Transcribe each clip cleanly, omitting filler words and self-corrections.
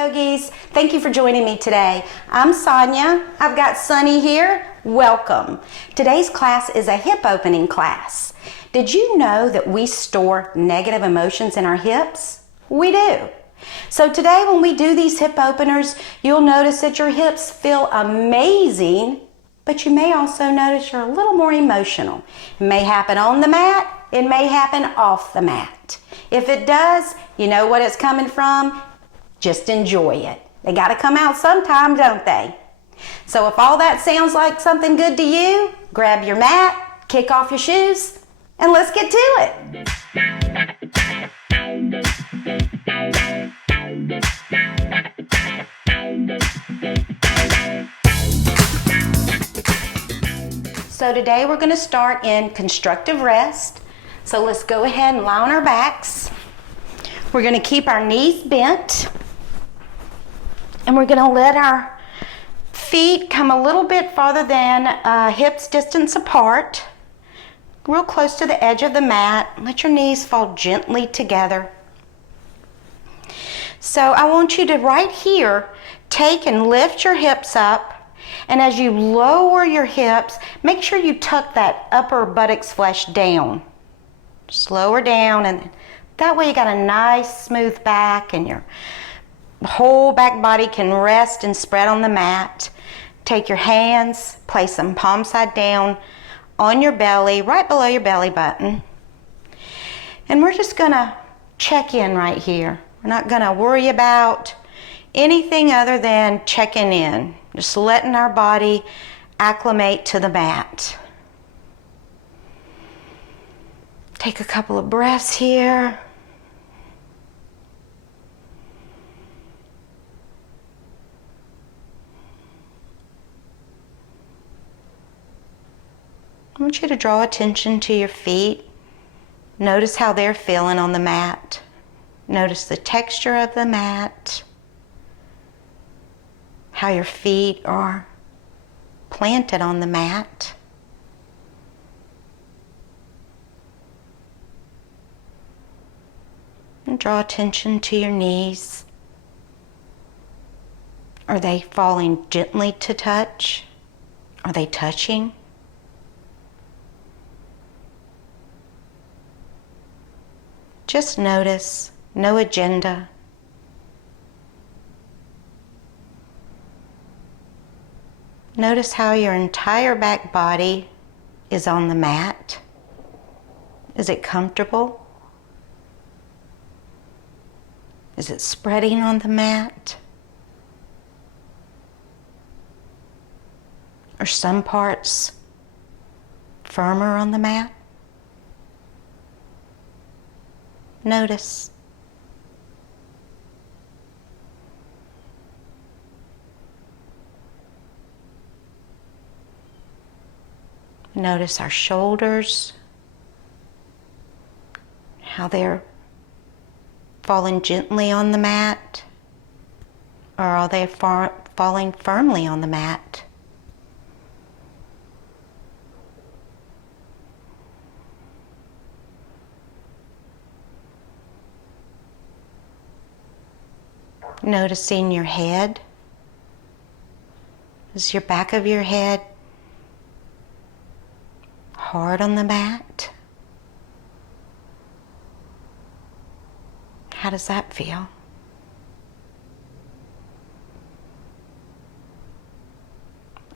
yogis. Thank you for joining me today. I'm Sonya. I've got Sunny here. Welcome. Today's class is a hip opening class. Did you know that we store negative emotions in our hips? We do. So today when we do these hip openers, you'll notice that your hips feel amazing, but you may also notice you're a little more emotional. It may happen on the mat. It may happen off the mat. If it does, you know what it's coming from? Just enjoy it. They got to come out sometime, don't they? So if all that sounds like something good to you, grab your mat, kick off your shoes, and let's get to it. So today we're going to start in constructive rest. So let's go ahead and lie on our backs. We're going to keep our knees bent. And we're going to let our feet come a little bit farther than hips distance apart. Real close to the edge of the mat. Let your knees fall gently together. So I want you to right here take and lift your hips up. And as you lower your hips, make sure you tuck that upper buttocks flesh down. Just lower down, and that way you got a nice smooth back and your whole back body can rest and spread on the mat. Take your hands, place them palm side down on your belly, right below your belly button. And we're just gonna check in right here. We're not gonna worry about anything other than checking in. Just letting our body acclimate to the mat. Take a couple of breaths here. I want you to draw attention to your feet. Notice how they're feeling on the mat. Notice the texture of the mat. How your feet are planted on the mat. And draw attention to your knees. Are they falling gently to touch? Are they touching? Just notice, no agenda. Notice how your entire back body is on the mat. Is it comfortable? Is it spreading on the mat? Are some parts firmer on the mat? Notice. Notice our shoulders, how they're falling gently on the mat, or are they falling firmly on the mat? Noticing your head. Is your back of your head hard on the mat? How does that feel?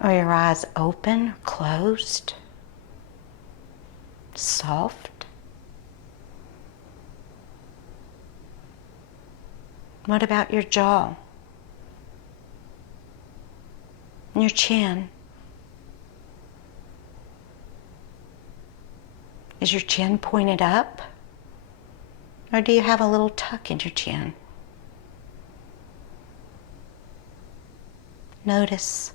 Are your eyes open or closed? Soft? What about your jaw? And your chin? Is your chin pointed up? Or do you have a little tuck in your chin? Notice.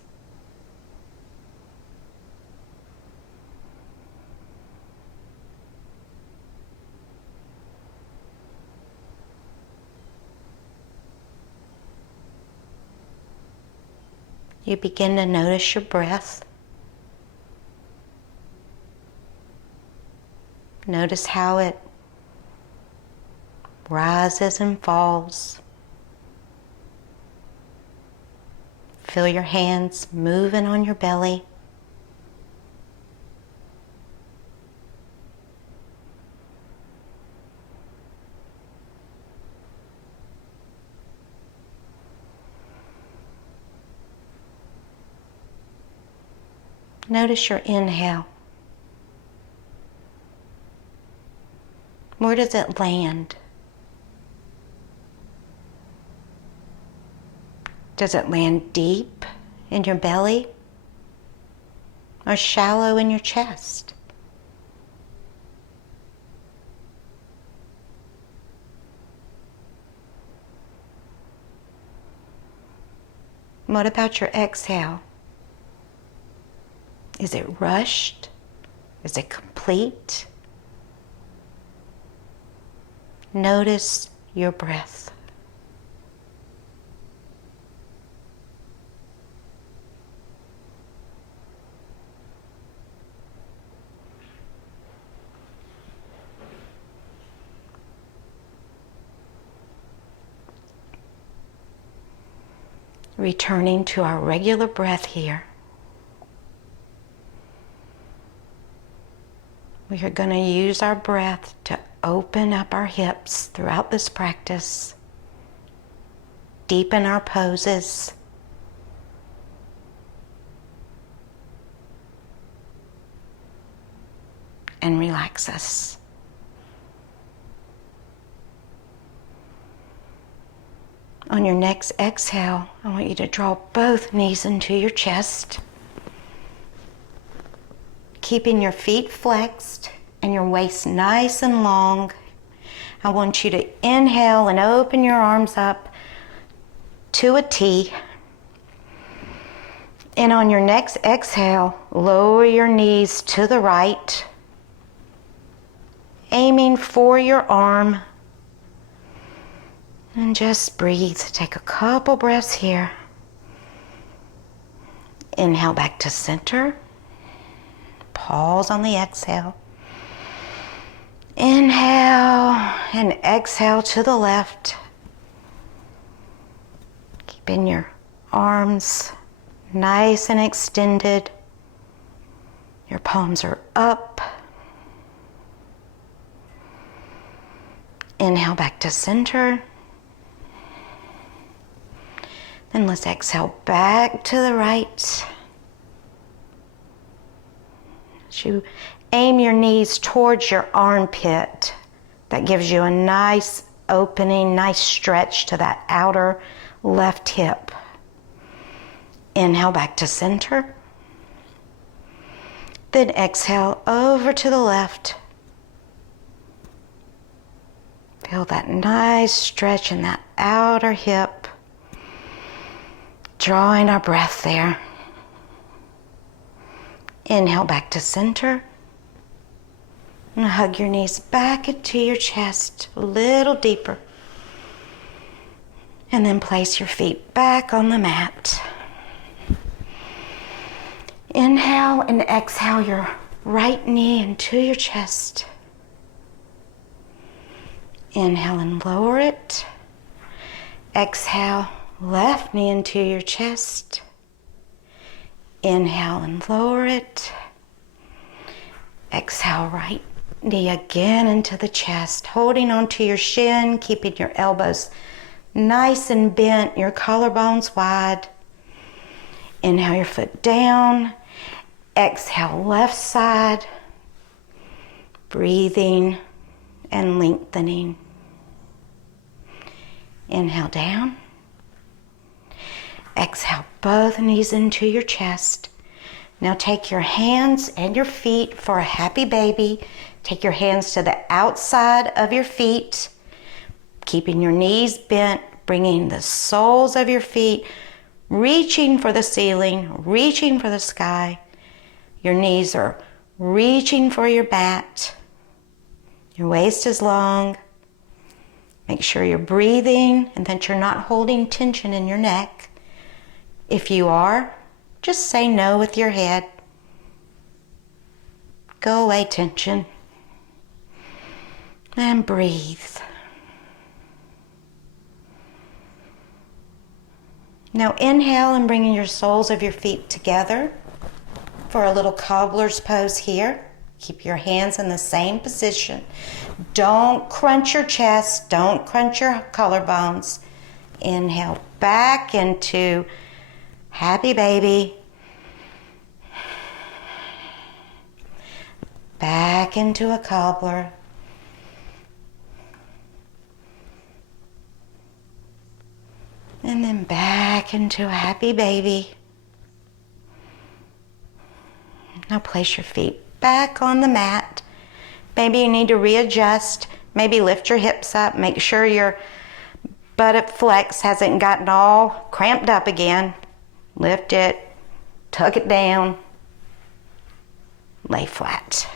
You begin to notice your breath. Notice how it rises and falls. Feel your hands moving on your belly. Notice your inhale. Where does it land? Does it land deep in your belly or shallow in your chest? What about your exhale? Is it rushed? Is it complete? Notice your breath. Returning to our regular breath here. We are going to use our breath to open up our hips throughout this practice. Deepen our poses. And relax us. On your next exhale, I want you to draw both knees into your chest, keeping your feet flexed and your waist nice and long. I want you to inhale and open your arms up to a T. And on your next exhale, lower your knees to the right, aiming for your arm. And just breathe. Take a couple breaths here. Inhale back to center. Pause on the exhale. Inhale and exhale to the left. Keeping your arms nice and extended. Your palms are up. Inhale back to center. Then let's exhale back to the right. As you aim your knees towards your armpit, that gives you a nice opening, nice stretch to that outer left hip. Inhale back to center. Then exhale over to the left. Feel that nice stretch in that outer hip. Drawing our breath there. Inhale back to center. And hug your knees back into your chest a little deeper. And then place your feet back on the mat. Inhale and exhale your right knee into your chest. Inhale and lower it. Exhale. Left knee into your chest. Inhale and lower it. Exhale, right knee again into the chest, holding onto your shin, keeping your elbows nice and bent, your collarbones wide. Inhale your foot down. Exhale, left side. Breathing and lengthening. Inhale down. Exhale, both knees into your chest. Now take your hands and your feet for a happy baby. Take your hands to the outside of your feet, keeping your knees bent, bringing the soles of your feet, reaching for the ceiling, reaching for the sky. Your knees are reaching for your mat. Your waist is long. Make sure you're breathing and that you're not holding tension in your neck. If you are, just say no with your head. Go away, tension. And breathe. Now inhale and bring your soles of your feet together for a little cobbler's pose here. Keep your hands in the same position. Don't crunch your chest. Don't crunch your collarbones. Inhale back into happy baby. Back into a cobbler. And then back into a happy baby. Now place your feet back on the mat. Maybe you need to readjust. Maybe lift your hips up. Make sure your buttock flex hasn't gotten all cramped up again. Lift it. Tuck it down. Lay flat.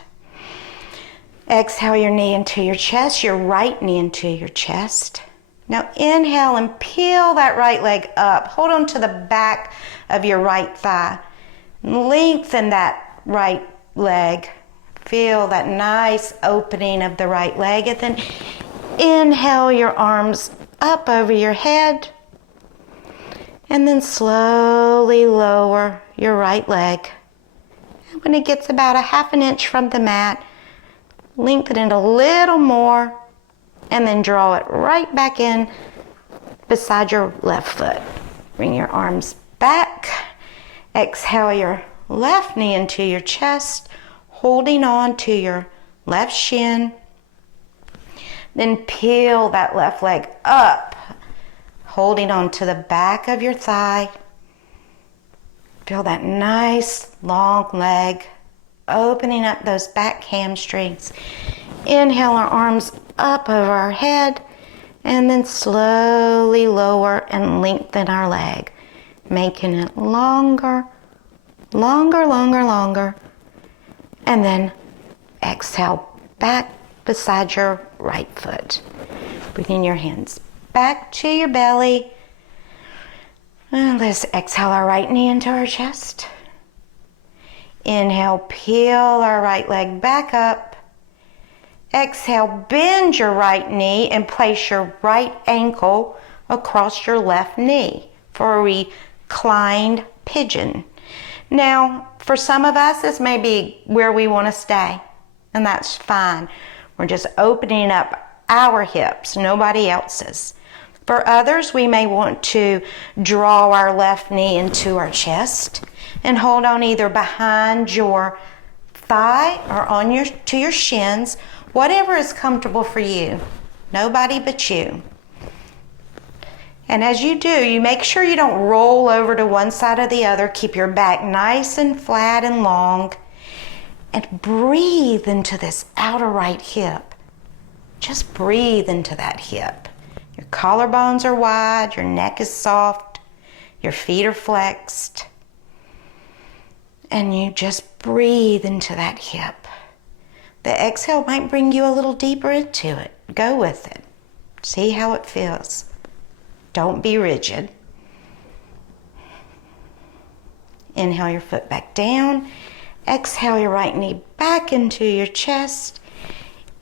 Exhale your knee into your chest, your right knee into your chest. Now inhale and peel that right leg up. Hold on to the back of your right thigh. Lengthen that right leg. Feel that nice opening of the right leg. And then inhale your arms up over your head. And then slowly lower your right leg. And when it gets about a half an inch from the mat, lengthen it a little more. And then draw it right back in beside your left foot. Bring your arms back. Exhale your left knee into your chest, holding on to your left shin. Then peel that left leg up, holding on to the back of your thigh. Feel that nice long leg, opening up those back hamstrings. Inhale our arms up over our head, and then slowly lower and lengthen our leg, making it longer, longer, longer, longer. And then exhale back beside your right foot. Bringing your hands back to your belly. And let's exhale our right knee into our chest. Inhale, peel our right leg back up. Exhale, bend your right knee and place your right ankle across your left knee for a reclined pigeon. Now, for some of us, this may be where we want to stay, and that's fine. We're just opening up our hips, nobody else's. For others, we may want to draw our left knee into our chest and hold on either behind your thigh or on to your shins, whatever is comfortable for you. Nobody but you. And as you do, you make sure you don't roll over to one side or the other. Keep your back nice and flat and long. And breathe into this outer right hip. Just breathe into that hip. Your collarbones are wide, your neck is soft, your feet are flexed. And you just breathe into that hip. The exhale might bring you a little deeper into it. Go with it. See how it feels. Don't be rigid. Inhale your foot back down. Exhale your right knee back into your chest.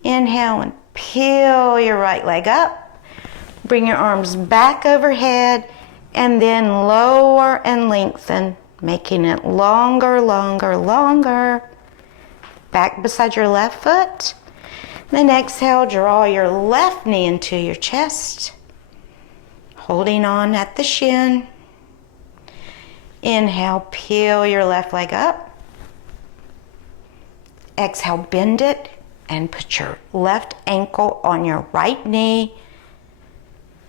Inhale and peel your right leg up. Bring your arms back overhead and then lower and lengthen, making it longer, longer, longer. Back beside your left foot. Then exhale, draw your left knee into your chest, holding on at the shin. Inhale, peel your left leg up. Exhale, bend it and put your left ankle on your right knee.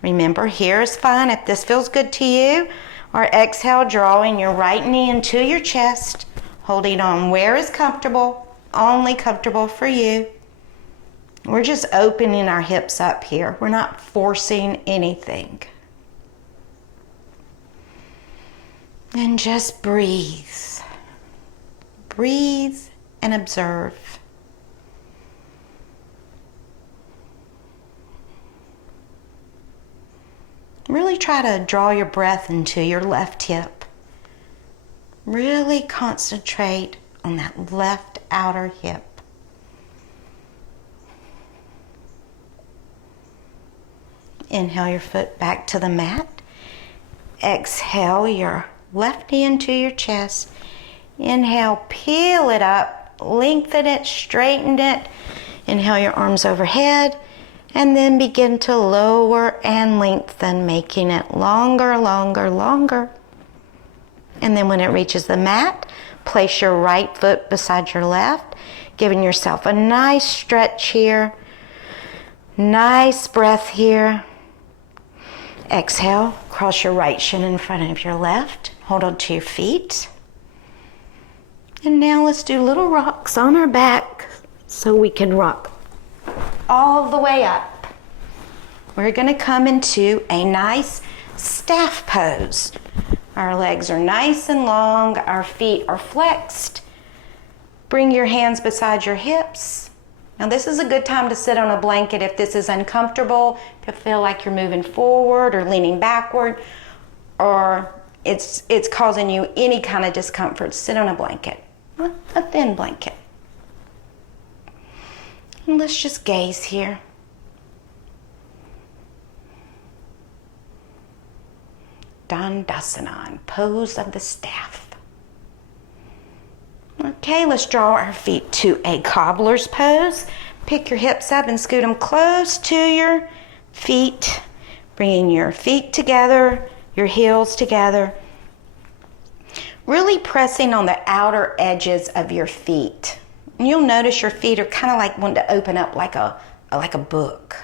Remember, here is fine if this feels good to you. Or exhale, drawing your right knee into your chest, holding on where is comfortable. Only comfortable for you. We're just opening our hips up here. We're not forcing anything. And just breathe. Breathe and observe. Really try to draw your breath into your left hip. Really concentrate on that left outer hip. Inhale your foot back to the mat. Exhale your left hand to your chest. Inhale, peel it up, lengthen it, straighten it. Inhale your arms overhead, and then begin to lower and lengthen, making it longer, longer, longer. And then when it reaches the mat, place your right foot beside your left, giving yourself a nice stretch here. Nice breath here. Exhale, cross your right shin in front of your left. Hold on to your feet. And now let's do little rocks on our back so we can rock all the way up. We're going to come into a nice staff pose. Our legs are nice and long, our feet are flexed. Bring your hands beside your hips. Now this is a good time to sit on a blanket if this is uncomfortable, if you feel like you're moving forward or leaning backward, or it's causing you any kind of discomfort. Sit on a blanket, a thin blanket. And let's just gaze here. Dandasana, pose of the staff. Okay, let's draw our feet to a cobbler's pose. Pick your hips up and scoot them close to your feet. Bringing your feet together, your heels together. Really pressing on the outer edges of your feet. And you'll notice your feet are kind of like wanting to open up like a book.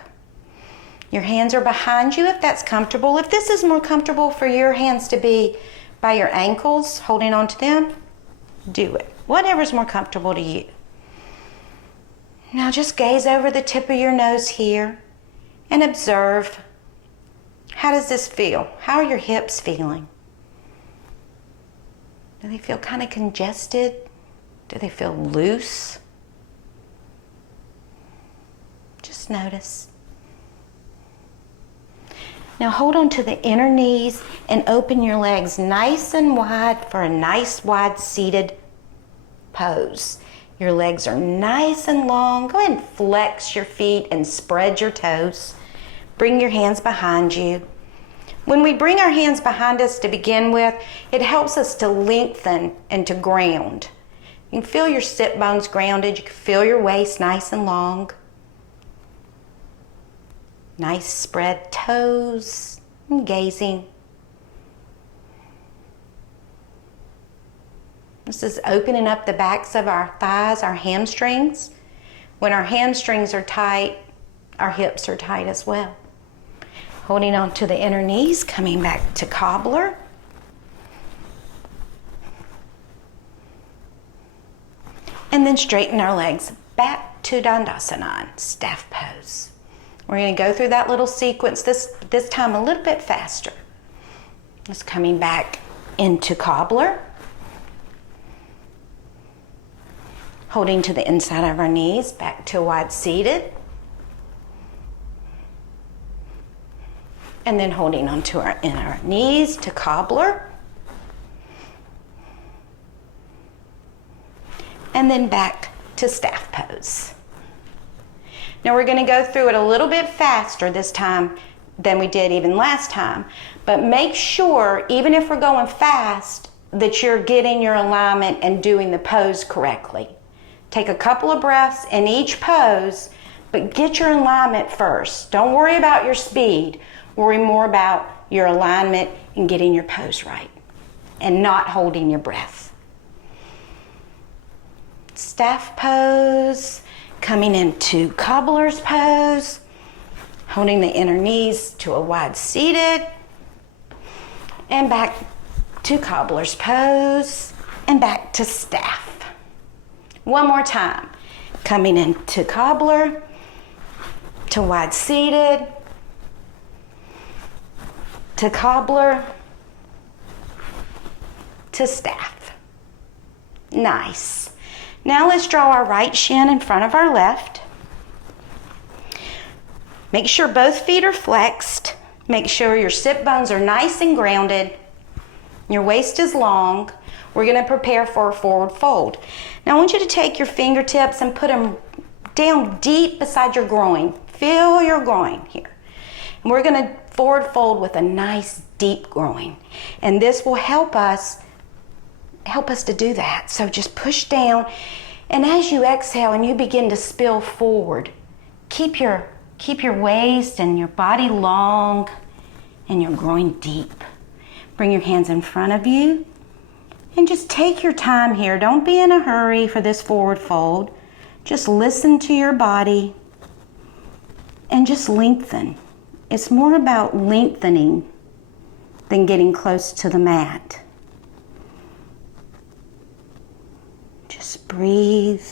Your hands are behind you if that's comfortable. If this is more comfortable for your hands to be by your ankles, holding on to them, do it. Whatever's more comfortable to you. Now just gaze over the tip of your nose here and observe. How does this feel? How are your hips feeling? Do they feel kind of congested? Do they feel loose? Just notice. Now hold on to the inner knees and open your legs nice and wide for a nice wide seated pose. Your legs are nice and long. Go ahead and flex your feet and spread your toes. Bring your hands behind you. When we bring our hands behind us to begin with, it helps us to lengthen and to ground. You can feel your sit bones grounded. You can feel your waist nice and long. Nice spread toes and gazing. This is opening up the backs of our thighs, our hamstrings. When our hamstrings are tight, our hips are tight as well. Holding on to the inner knees, coming back to cobbler. And then straighten our legs back to Dandasana, staff pose. We're going to go through that little sequence this time a little bit faster. Just coming back into cobbler. Holding to the inside of our knees, back to wide seated. And then holding onto our inner knees to cobbler. And then back to staff pose. Now we're going to go through it a little bit faster this time than we did even last time. But make sure, even if we're going fast, that you're getting your alignment and doing the pose correctly. Take a couple of breaths in each pose, but get your alignment first. Don't worry about your speed. Worry more about your alignment and getting your pose right and not holding your breath. Staff pose, coming into cobbler's pose, holding the inner knees to a wide seated, and back to cobbler's pose, and back to staff. One more time, coming into cobbler, to wide seated, to cobbler, to staff. Nice. Now let's draw our right shin in front of our left. Make sure both feet are flexed. Make sure your sit bones are nice and grounded. Your waist is long. We're going to prepare for a forward fold. Now I want you to take your fingertips and put them down deep beside your groin. Feel your groin here. And we're going to forward fold with a nice deep groin. And this will help us to do that. So just push down, and as you exhale and you begin to spill forward, keep your waist and your body long and your groin deep. Bring your hands in front of you and just take your time here. Don't be in a hurry for this forward fold. Just listen to your body and just lengthen. It's more about lengthening than getting close to the mat. Just breathe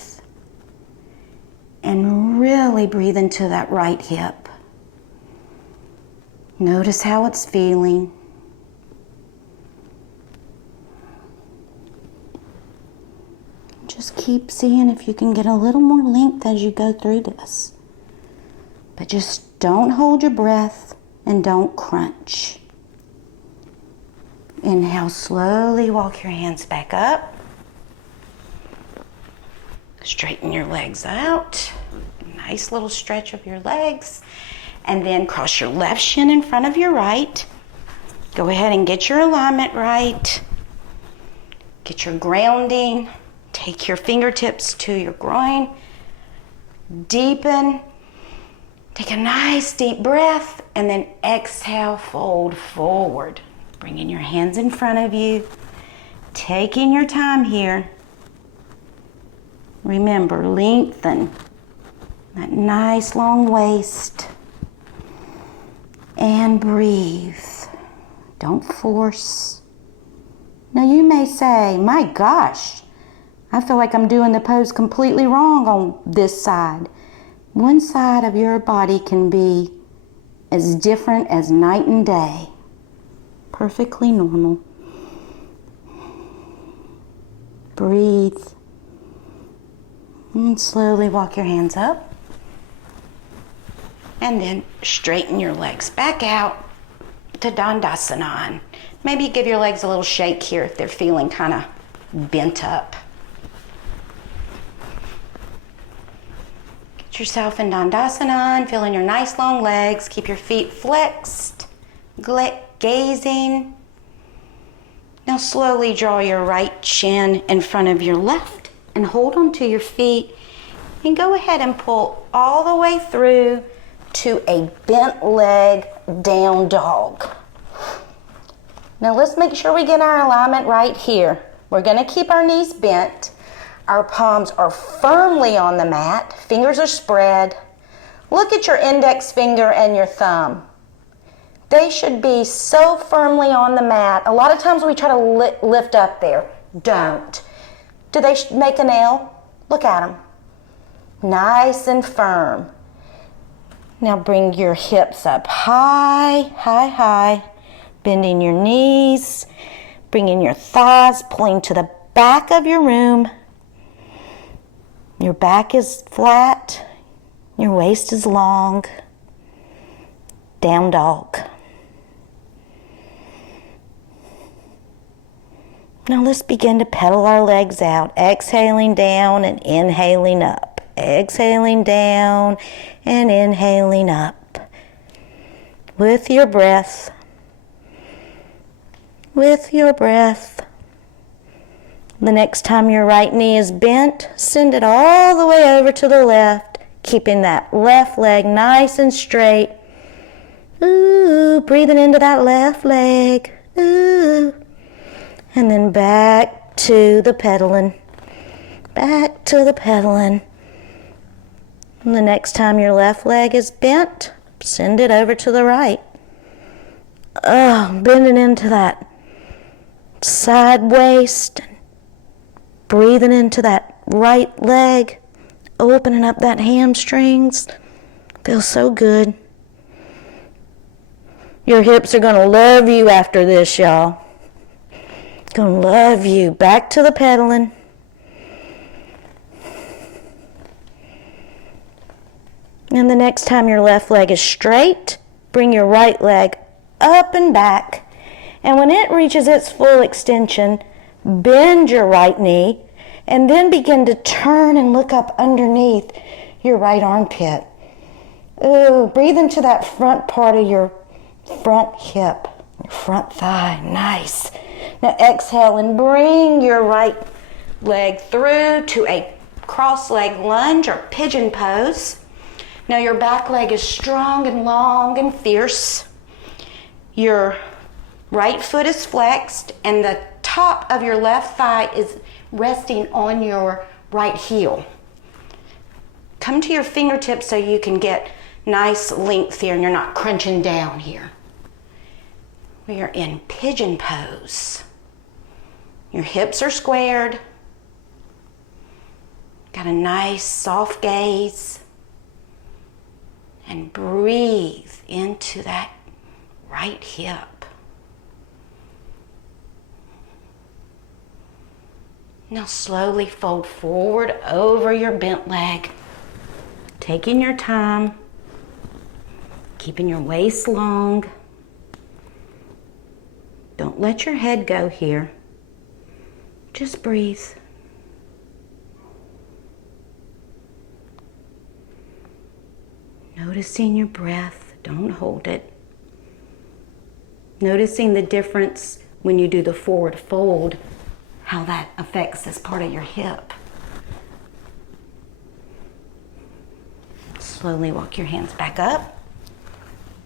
and really breathe into that right hip. Notice how it's feeling. Just keep seeing if you can get a little more length as you go through this. But just don't hold your breath and don't crunch. Inhale, slowly walk your hands back up. Straighten your legs out. Nice little stretch of your legs. And then cross your left shin in front of your right. Go ahead and get your alignment right. Get your grounding. Take your fingertips to your groin. Deepen. Take a nice deep breath. And then exhale, fold forward. Bringing your hands in front of you. Taking your time here. Remember, lengthen that nice long waist and breathe. Don't force. Now you may say, my gosh, I feel like I'm doing the pose completely wrong on this side. One side of your body can be as different as night and day. Perfectly normal. Breathe. And slowly walk your hands up. And then straighten your legs back out to Dandasana. Maybe give your legs a little shake here if they're feeling kind of bent up. Get yourself in Dandasana, feeling your nice long legs. Keep your feet flexed, gazing. Now slowly draw your right shin in front of your left and hold onto your feet and go ahead and pull all the way through to a bent leg down dog. Now let's make sure we get our alignment right here. We're going to keep our knees bent. Our palms are firmly on the mat. Fingers are spread. Look at your index finger and your thumb. They should be so firmly on the mat. A lot of times we try to lift up there. Don't. Do they make a nail? Look at them. Nice and firm. Now bring your hips up high, high, high. Bending your knees. Bringing your thighs, pulling to the back of your room. Your back is flat. Your waist is long. Down dog. Now let's begin to pedal our legs out, exhaling down and inhaling up. Exhaling down and inhaling up. With your breath. With your breath. The next time your right knee is bent, send it all the way over to the left, keeping that left leg nice and straight. Ooh, breathing into that left leg. Ooh. And then back to the pedaling. Back to the pedaling. And the next time your left leg is bent, send it over to the right. Bending into that side waist. Breathing into that right leg. Opening up that hamstrings. Feels so good. Your hips are going to love you after this, y'all. Going to love you. Back to the pedaling. And the next time your left leg is straight, bring your right leg up and back. And when it reaches its full extension, bend your right knee and then begin to turn and look up underneath your right armpit. Ooh, breathe into that front part of your front hip. Your front thigh, nice. Now exhale and bring your right leg through to a cross leg lunge or pigeon pose. Now your back leg is strong and long and fierce. Your right foot is flexed and the top of your left thigh is resting on your right heel. Come to your fingertips so you can get nice length here and you're not crunching down here. We are in pigeon pose. Your hips are squared. Got a nice soft gaze. And breathe into that right hip. Now slowly fold forward over your bent leg. Taking your time. Keeping your waist long. Don't let your head go here. Just breathe. Noticing your breath, don't hold it. Noticing the difference when you do the forward fold, how that affects this part of your hip. Slowly walk your hands back up,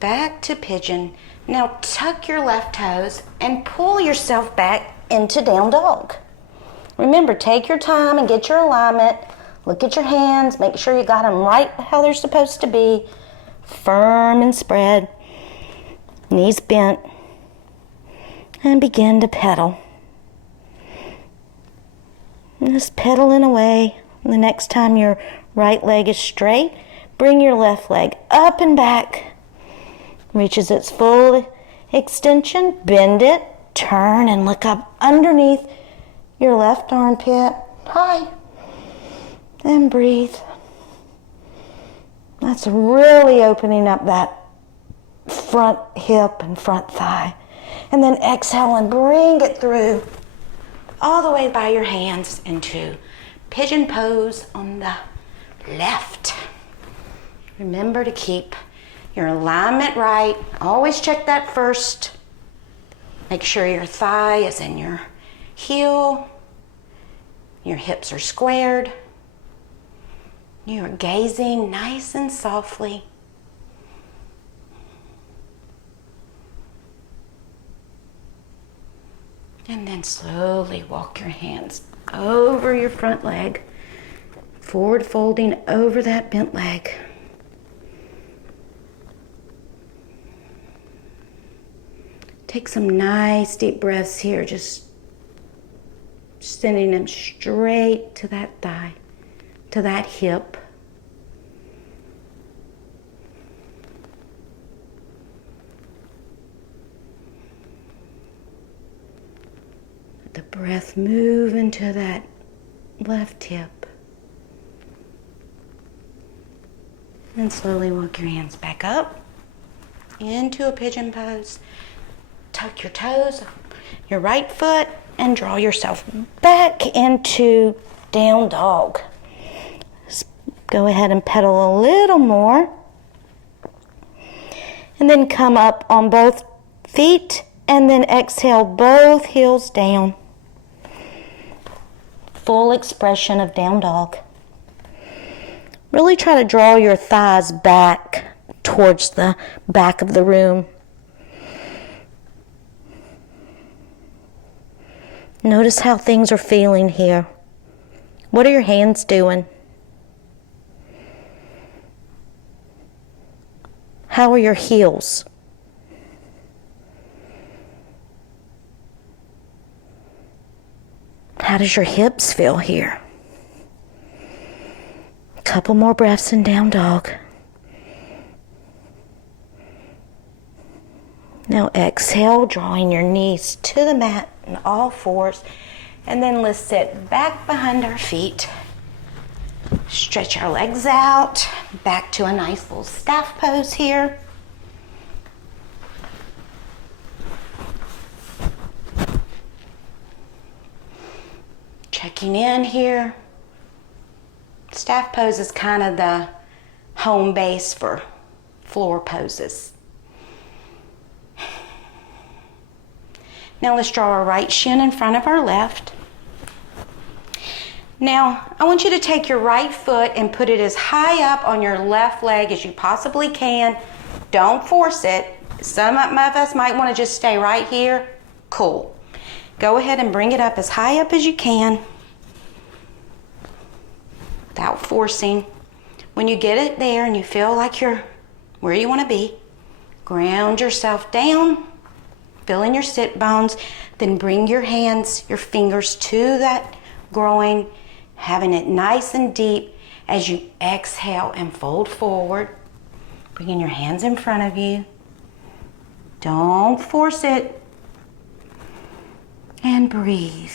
back to pigeon. Now tuck your left toes and pull yourself back into down dog. Remember, take your time and get your alignment. Look at your hands, make sure you got them right how they're supposed to be. Firm and spread, knees bent, and begin to pedal. And just pedaling away. The next time your right leg is straight, bring your left leg up and back. Reaches its full extension, bend it, turn and look up underneath your left armpit. High. And breathe. That's really opening up that front hip and front thigh. And then exhale and bring it through all the way by your hands into pigeon pose on the left. Remember to keep your alignment right. Always check that first. Make sure your thigh is in your heel. Your hips are squared. You are gazing nice and softly. And then slowly walk your hands over your front leg, forward folding over that bent leg. Take some nice deep breaths here, just sending them straight to that thigh, to that hip. Let the breath move into that left hip. And slowly walk your hands back up into a pigeon pose. Tuck your toes, your right foot, and draw yourself back into down dog. Go ahead and pedal a little more. And then come up on both feet and then exhale both heels down. Full expression of down dog. Really try to draw your thighs back towards the back of the room. Notice how things are feeling here. What are your hands doing? How are your heels? How does your hips feel here? A couple more breaths in down dog. Now exhale, drawing your knees to the mat in all fours. And then let's sit back behind our feet. Stretch our legs out, back to a nice little staff pose here. Checking in here. Staff pose is kind of the home base for floor poses. Now let's draw our right shin in front of our left. Now, I want you to take your right foot and put it as high up on your left leg as you possibly can. Don't force it. Some of us might want to just stay right here. Cool. Go ahead and bring it up as high up as you can without forcing. When you get it there and you feel like you're where you want to be, ground yourself down, fill in your sit bones, then bring your hands, your fingers to that groin, having it nice and deep as you exhale and fold forward. Bringing your hands in front of you. Don't force it. And breathe.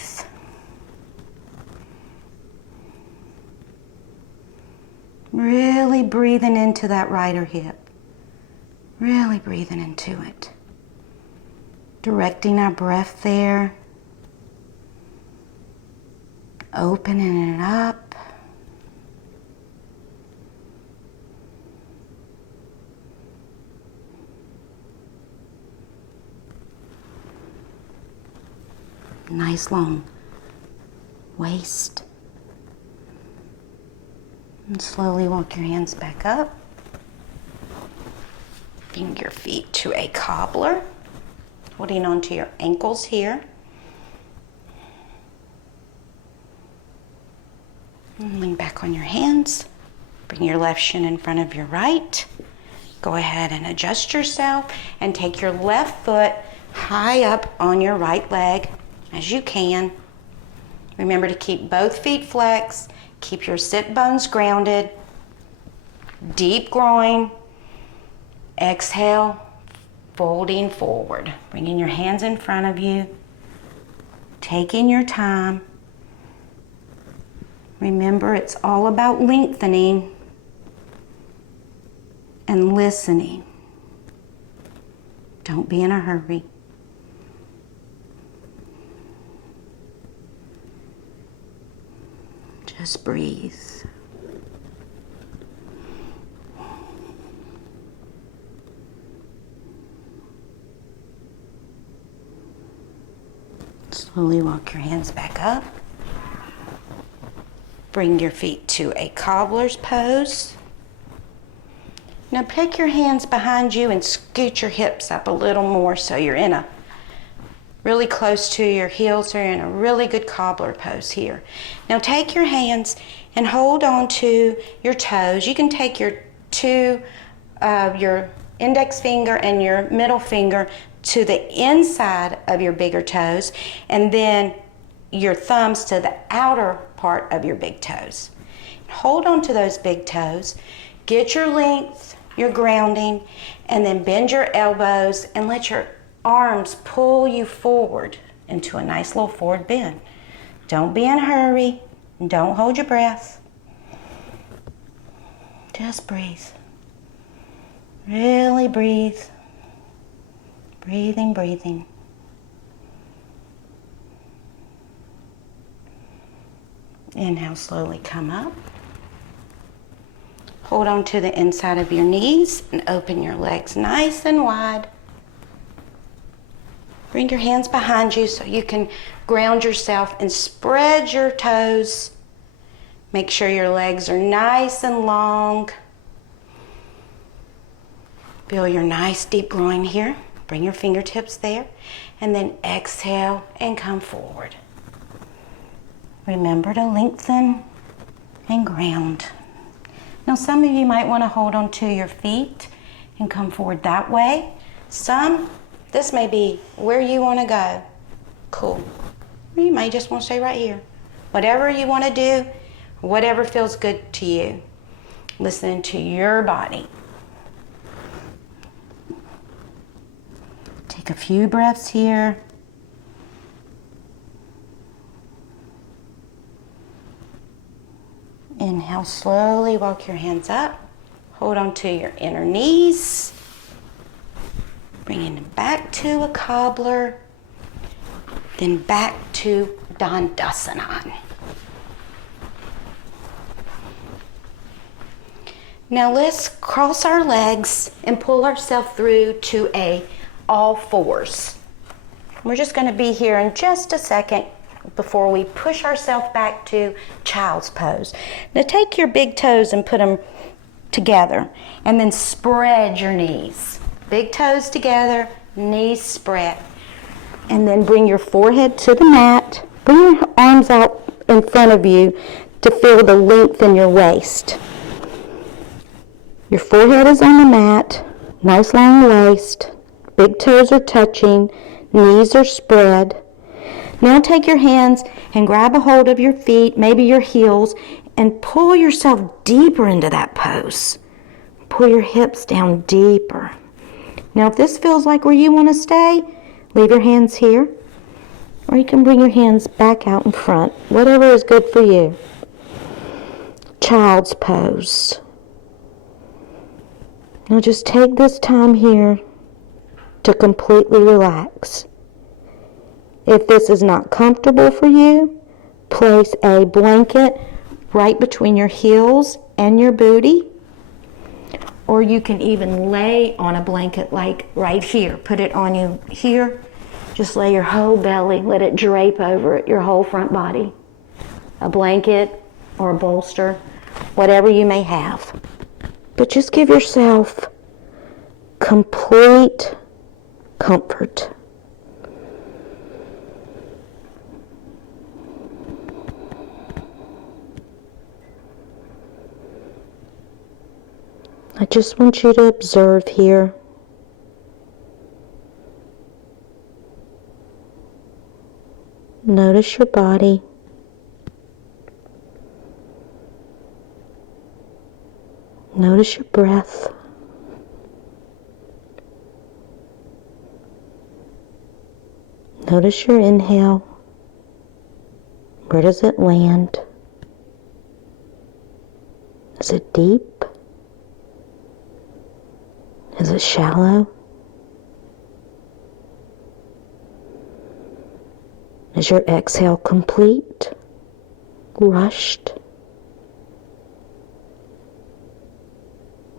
Really breathing into that right hip. Really breathing into it. Directing our breath there. Opening it up. Nice long waist. And slowly walk your hands back up. Bring your feet to a cobbler. Holding onto your ankles here. And lean back on your hands. Bring your left shin in front of your right. Go ahead and adjust yourself and take your left foot high up on your right leg as you can. Remember to keep both feet flexed. Keep your sit bones grounded. Deep groin. Exhale, folding forward. Bringing your hands in front of you. Taking your time. Remember, it's all about lengthening and listening. Don't be in a hurry. Just breathe. Slowly walk your hands back up. Bring your feet to a cobbler's pose. Now pick your hands behind you and scoot your hips up a little more so you're in a really close to your heels, so you're in a really good cobbler pose here. Now take your hands and hold on to your toes. You can take your your index finger and your middle finger to the inside of your bigger toes, and then your thumbs to the outer part of your big toes. Hold on to those big toes. Get your length, your grounding, and then bend your elbows and let your arms pull you forward into a nice little forward bend. Don't be in a hurry. Don't hold your breath. Just breathe. Really breathe. Breathing, breathing. Inhale, slowly come up. Hold on to the inside of your knees and open your legs nice and wide. Bring your hands behind you so you can ground yourself and spread your toes. Make sure your legs are nice and long. Feel your nice deep groin here. Bring your fingertips there. And then exhale and come forward. Remember to lengthen and ground. Now some of you might want to hold on to your feet and come forward that way. This may be where you want to go. Cool. You may just want to stay right here. Whatever you want to do, whatever feels good to you. Listen to your body. Take a few breaths here. Inhale, slowly walk your hands up. Hold on to your inner knees. Bringing them back to a cobbler. Then back to Dandasana. Now let's cross our legs and pull ourselves through to a all fours. We're just going to be here in just a second before we push ourselves back to child's pose. Now take your big toes and put them together, and then spread your knees. Big toes together, knees spread. And then bring your forehead to the mat. Bring your arms out in front of you to feel the length in your waist. Your forehead is on the mat, nice long waist. Big toes are touching, knees are spread. Now take your hands and grab a hold of your feet, maybe your heels, and pull yourself deeper into that pose. Pull your hips down deeper. Now if this feels like where you want to stay, leave your hands here, or you can bring your hands back out in front, whatever is good for you. Child's pose. Now just take this time here to completely relax. If this is not comfortable for you, place a blanket right between your heels and your booty. Or you can even lay on a blanket like right here. Put it on you here. Just lay your whole belly, let it drape over it, your whole front body. A blanket or a bolster, whatever you may have. But just give yourself complete comfort. I just want you to observe here. Notice your body. Notice your breath. Notice your inhale. Where does it land? Is it deep? Is it shallow? Is your exhale complete? Rushed?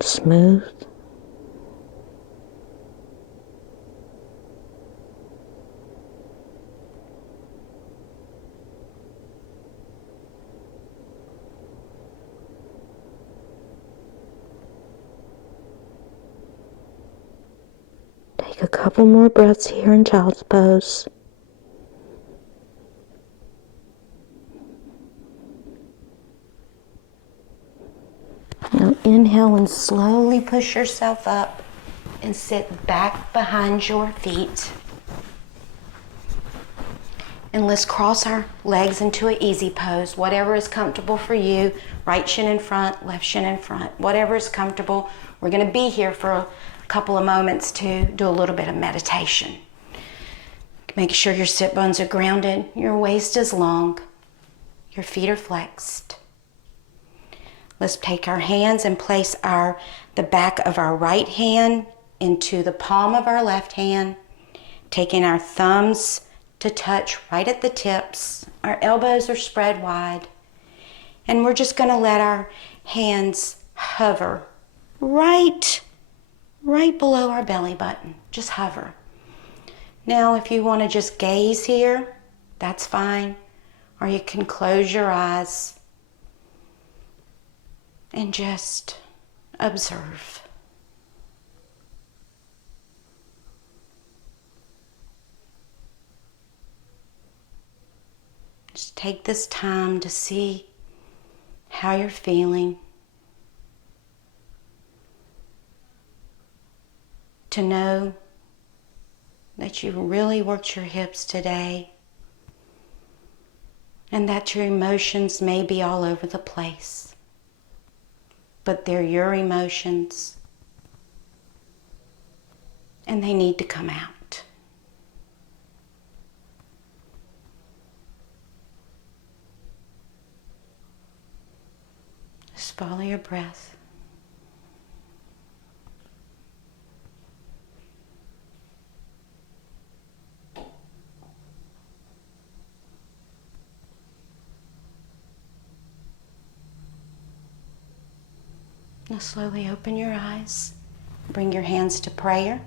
Smooth? Take a couple more breaths here in child's pose. Now inhale and slowly push yourself up and sit back behind your feet. And let's cross our legs into an easy pose, whatever is comfortable for you. Right shin in front, left shin in front, whatever is comfortable. We're going to be here for a couple of moments to do a little bit of meditation. Make sure your sit bones are grounded, your waist is long, your feet are flexed. Let's take our hands and place the back of our right hand into the palm of our left hand, taking our thumbs to touch right at the tips. Our elbows are spread wide. And we're just going to let our hands hover right below our belly button. Just hover. Now, if you want to just gaze here, that's fine. Or you can close your eyes and just observe. Just take this time to see how you're feeling. To know that you really worked your hips today and that your emotions may be all over the place. But they're your emotions and they need to come out. Just follow your breath. Now slowly open your eyes. Bring your hands to prayer.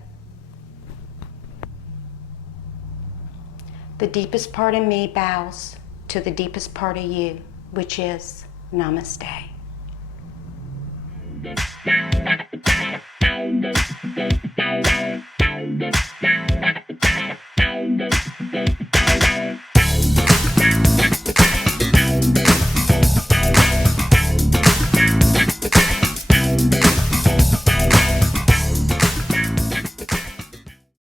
The deepest part of me bows to the deepest part of you, which is Namaste.